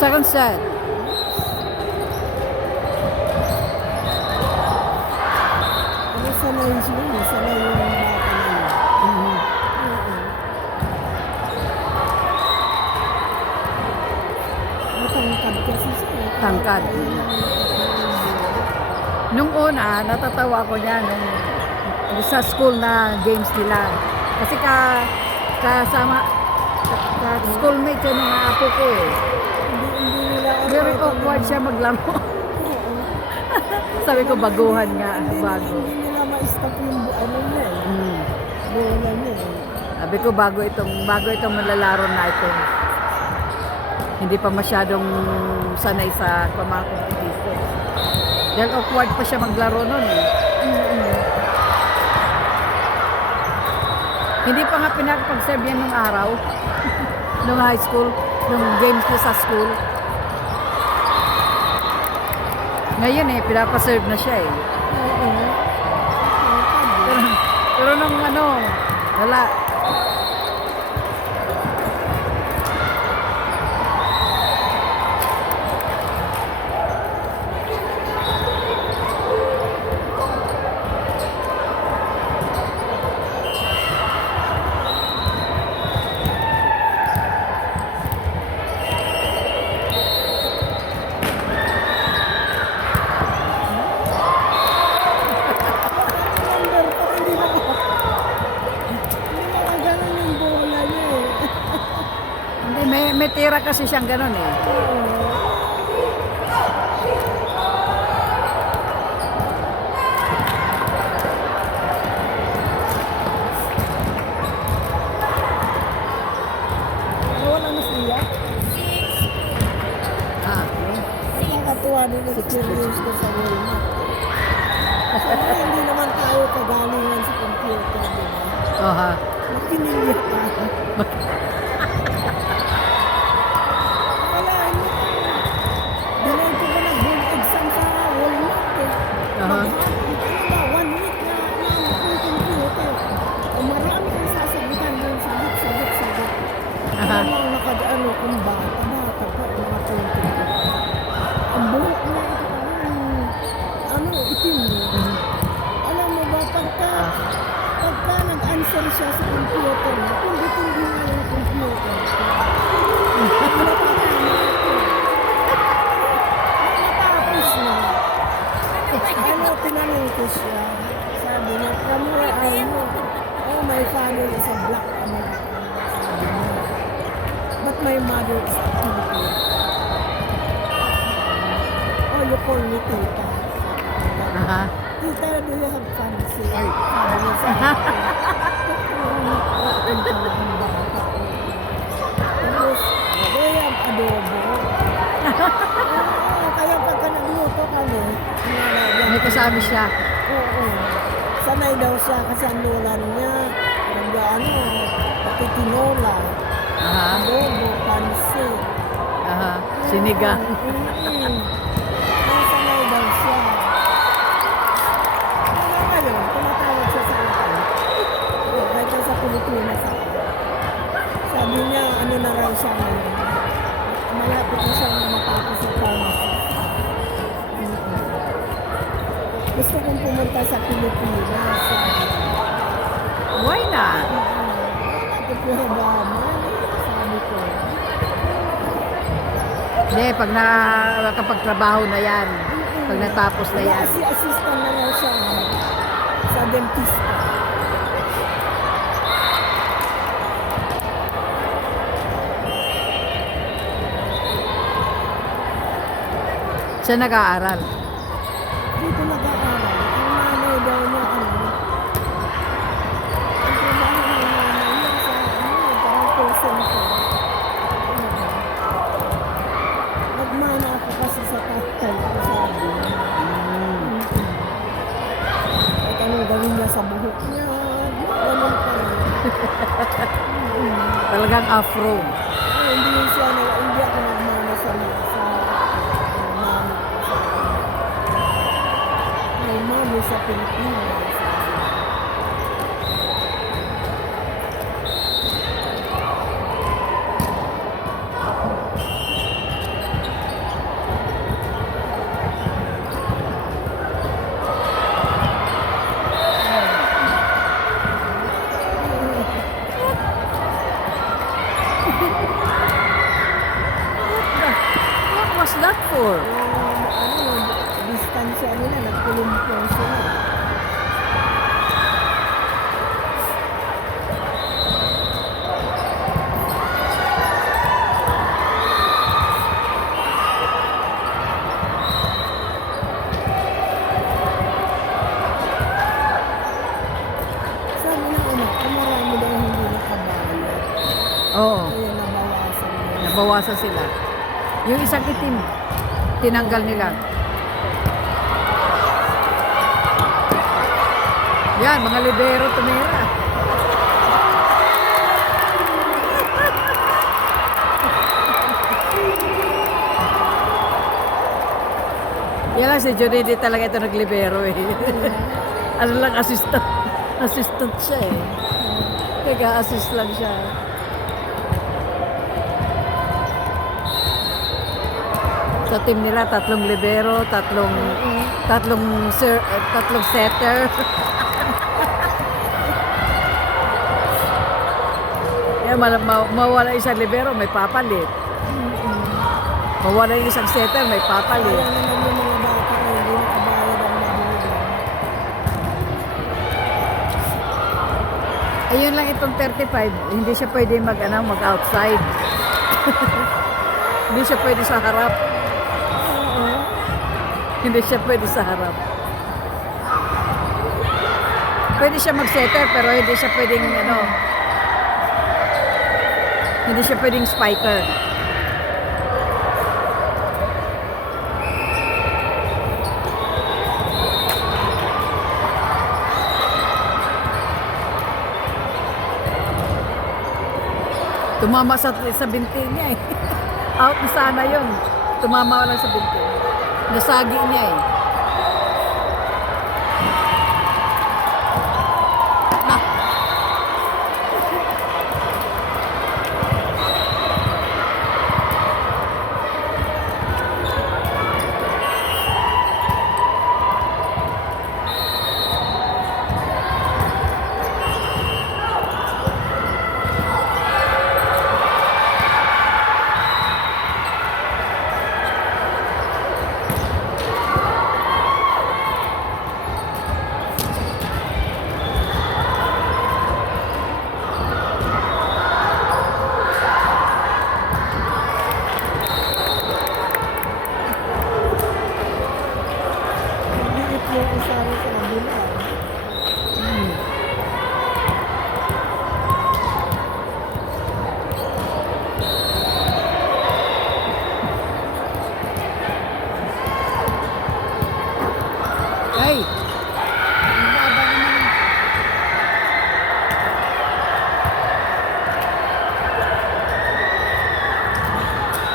Second set. Ano sanay siya? Sanay yung bata na yun. Mhm. Oo. Matangkad kasi siya. Tangkad. Nung una, natatawa ko niya nung sa school na games nila. Kasi kasama, schoolmate siya ng apo ko eh. Hindi nila Very awkward siya maglaro. Oo. Sabi ko, baguhan nga. Bago. Hindi nila ma-stop yung ano niya eh. Mm. Bola niya eh. Sabi ko, bago itong malalaro na ito. Hindi pa masyadong sanay sa mga competition. Dahil awkward pa siya maglaro nun eh. Hindi pa nga pinapag-serve yan nung araw. Nung high school. Nung games ko sa school. Ngayon eh, pinapaserve na siya eh. Oo. Pero nung ano, wala. Number pa, hindi nakaganon yung bola niya eh. Hindi, may tira kasi siyang ganun eh. Wala na siya. Ah, okay. Nakakatuwa din yung experience ko sa Walmart. Sana hindi naman tayo kagalingan sa computer, di ba? Oha. Makinilya tayo. Wala, dinay ko pa nag-board exam sa Walmart eh. Aha. Ano ba, 1 week na yung computer. O marami kang sasagutan doon, sagot. Aha. Alam mo ang nakagaano kung bata pa, mga 20. Ang buhok niya ito, itim. Alam mo ba, pagka nag-answer siya sa computer, hindi nga yung computer. Natapos na. Tinanong ko siya. Sabi niya, from where are you? Oh, my father is a black American. Sabi niya. But my mother is a Filipino. Oh, you call me tita. Aha. Tita, do you have fancy? Sabi niya sa akin. Tapos, do you have adobo? Oo, kaya pagka nagluto kami, May kasama siya. oo. Sanay daw siya kasi ang lola niya, nag-ano, pati tinola, Aha. adobo, pansit. Aha. Sinigang. Sanay daw siya. Kaya ngayon, tumatawag siya sa akin. Kahit siya sa Pilipinas ako. Sabi niya, ano na raw siya ngayon. Malapit na siyang matapos sa pharmacy. Gusto kong pumunta sa Pilipinas. Why not? Ito po ba? Sabi ko. Hindi, pag nakapagtrabaho na yan. Pag natapos na yan. Kasi assistant na lang siya sa dentista. Siya nag-aaral. Dito nag-aaral. Ang nanay daw niya, ang trabaho ng nanay niya sa, parang call center. Nagmana ako kasi sa tatay ko, sabi niya. At anong gawin niya sa buhok niya, ganun pa rin. Talagang afro. Hindi ako nagmana sa mami ko. My mom is sa Pilipinas. for? Distansya nila, nagpulumpong sila. Sabi ng anak ko, marami daw hindi nakabayad. Oo, Kaya nabawasan nila. nabawasan sila. Yung isang itim, tinanggal nila. Yan, mga libero tumira. Yan lang si Johnny, di talaga ito naglibero eh. Ano lang, assistant. Assistant siya eh. Nag-assist lang siya. Sa team nila, 3 libero, tatlong setter. Yan, mawala isang libero, may papalit. Mawala yung isang setter, may Kaya papalit. naman yung mga bata na hindi nakabayad ang magulang. Ayun lang itong 35, hindi siya pwede mag-outside. Hindi siya pwede sa harap. Hindi siya pwede sa harap. Pwede siya mag-setter pero hindi siya pwedeng hindi siya pwedeng spiker. Tumama sa binti niya eh. Out na sana yun. Tumama lang sa binti. Nasagi niya eh. Liit yung isa rin sa kabila. Ay! Ang baba naman.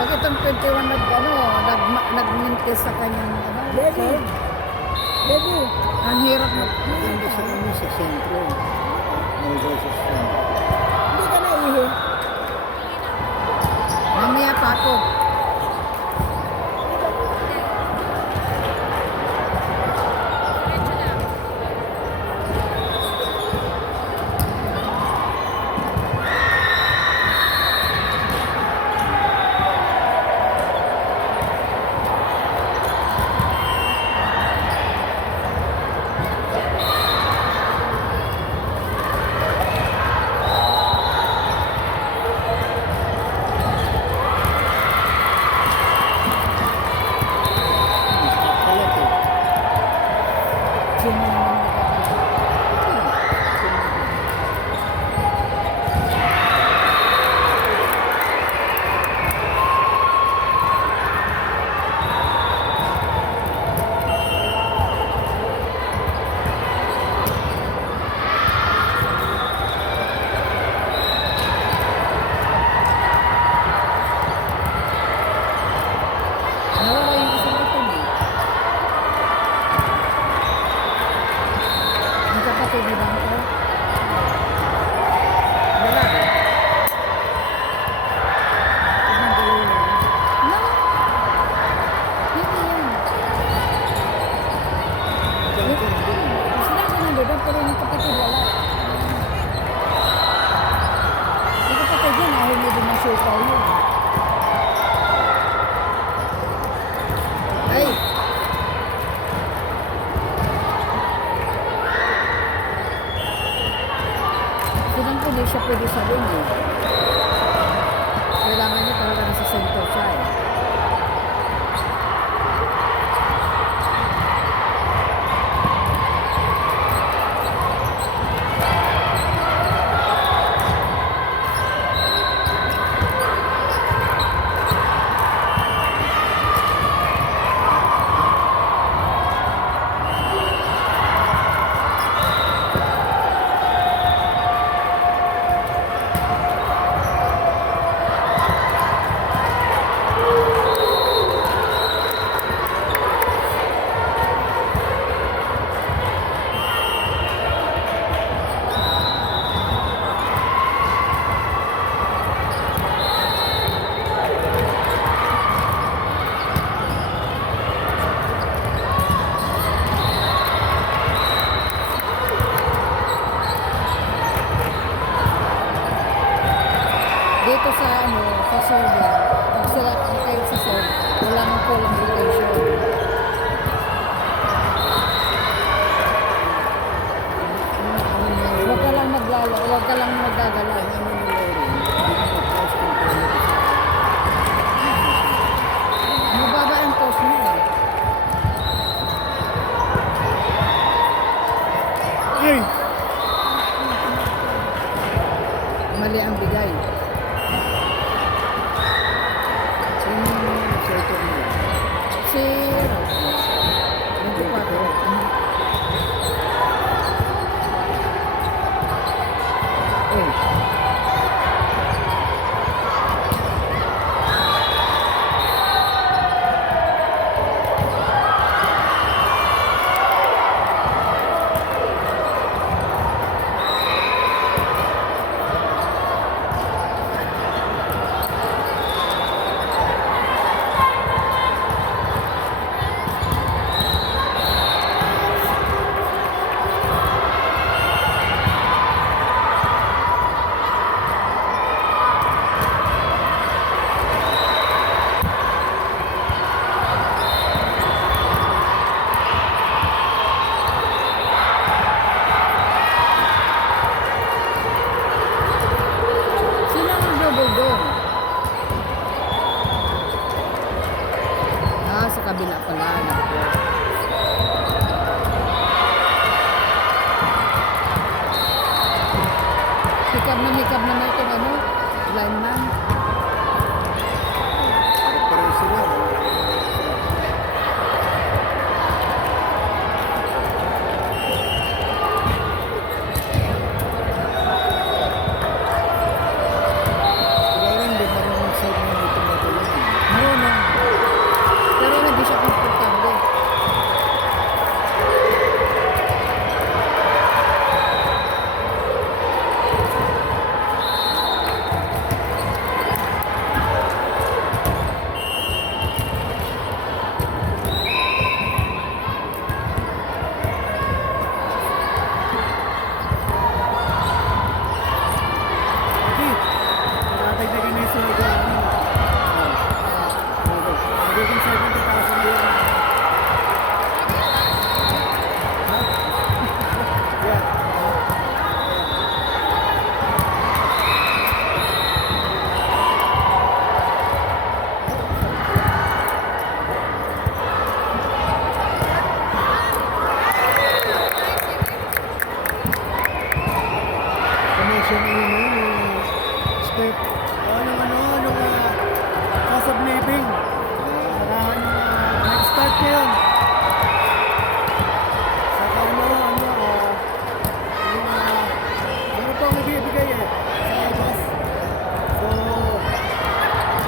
Bakit itong 21 nag-mintis sa kanyang Baby! serve? Baby! Ang hirap na. Hindi sa sa sentro. May sa sentro. Hindi ka naihi. Mamaya pa ako. Kalat eh. Sino naman nagkakaroon? Nawala yung isang itim eh. Ang kapatid ni Bangko. Wala rin. Tignan ko yun. No! Hindi yun. Sila ko nandun doon, pero yung kapatid wala. Yung kapatid yun, ahil niya din ng sultaw yun. pwede sa doon eh. Kailangan niya talaga nasa center siya eh. Dito sa ano, sa server, pag sila kayo sa server, walang kulang rotation. Huwag ka lang magagala. Mababa ang post mo eh. Ay! Mali ang bigay. Si 24. Sino ang double doon? Sa kabila pala. Hikab na itong ano, lineman. Parang sila. Wala rin, di marunong sa mga ito na ito. Marunong. Pero hindi siya komportable. Okay. Nakatagdagan na yung sunod na ano. Magiging 70,000 yun. Yeah. Commission script. Cost of living. Nag-start na yun. Saka ano pa ang nabibigay eh. Sa bus. So,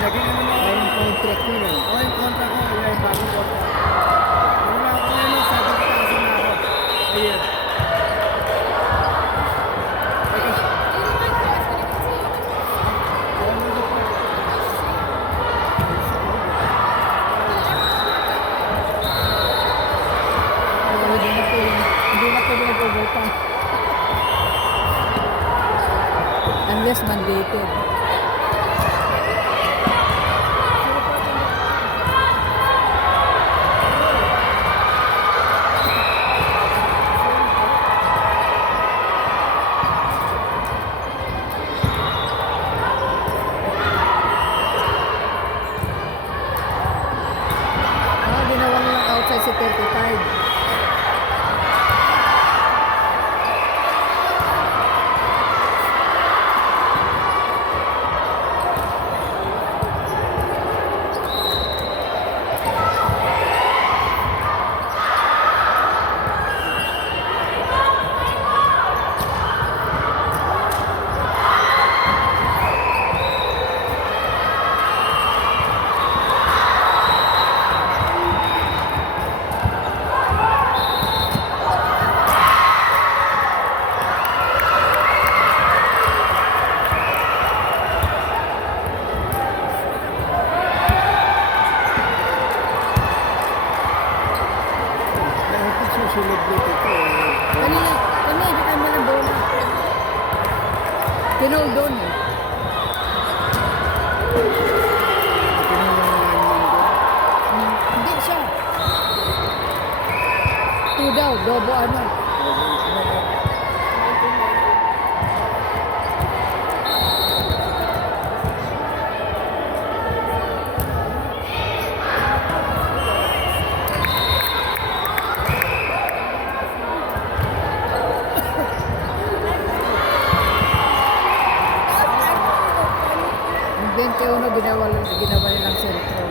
naging ano na. Ayun ang contract yun eh. Yung contract ko. Yung bagong contract. Ano na ako ngayon, 70,000 na ako. A year. Hindi na pwede mag-overtime. Unless mandated. Pinold doon eh. Hindi siya. 2 daw, Dobo ano. Yung 21 ginawa nilang sentro.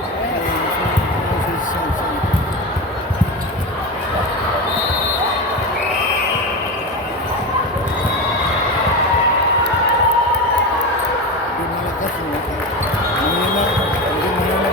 Di malakas, mahina, hindi mahina.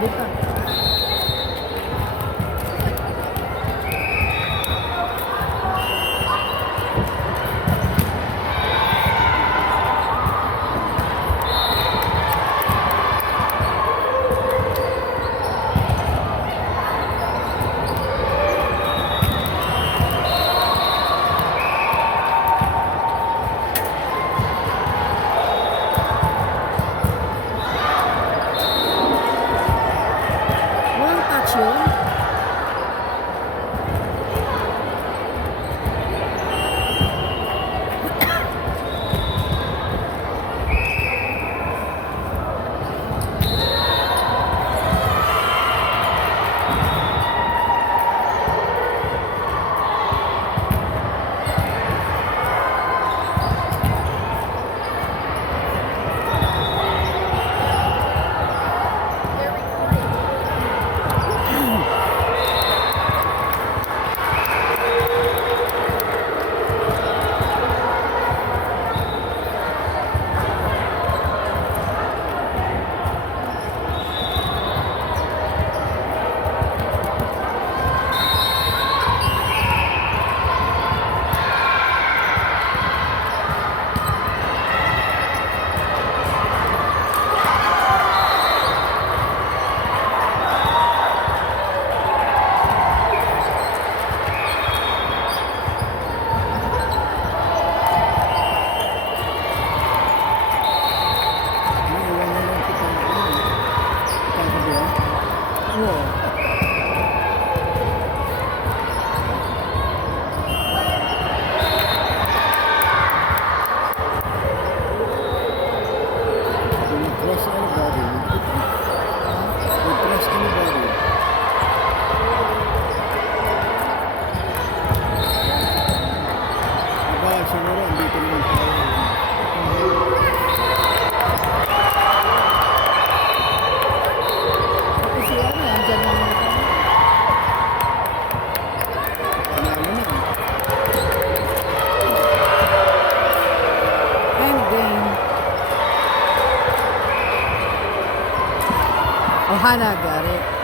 Dito. Walang touch yun. Oo. Trust anybody. Don't trust anybody. Diba, siguro, andito naman tayo. Kasi ano, andyan naman ito. Panalo na. End game. Ohana, got it.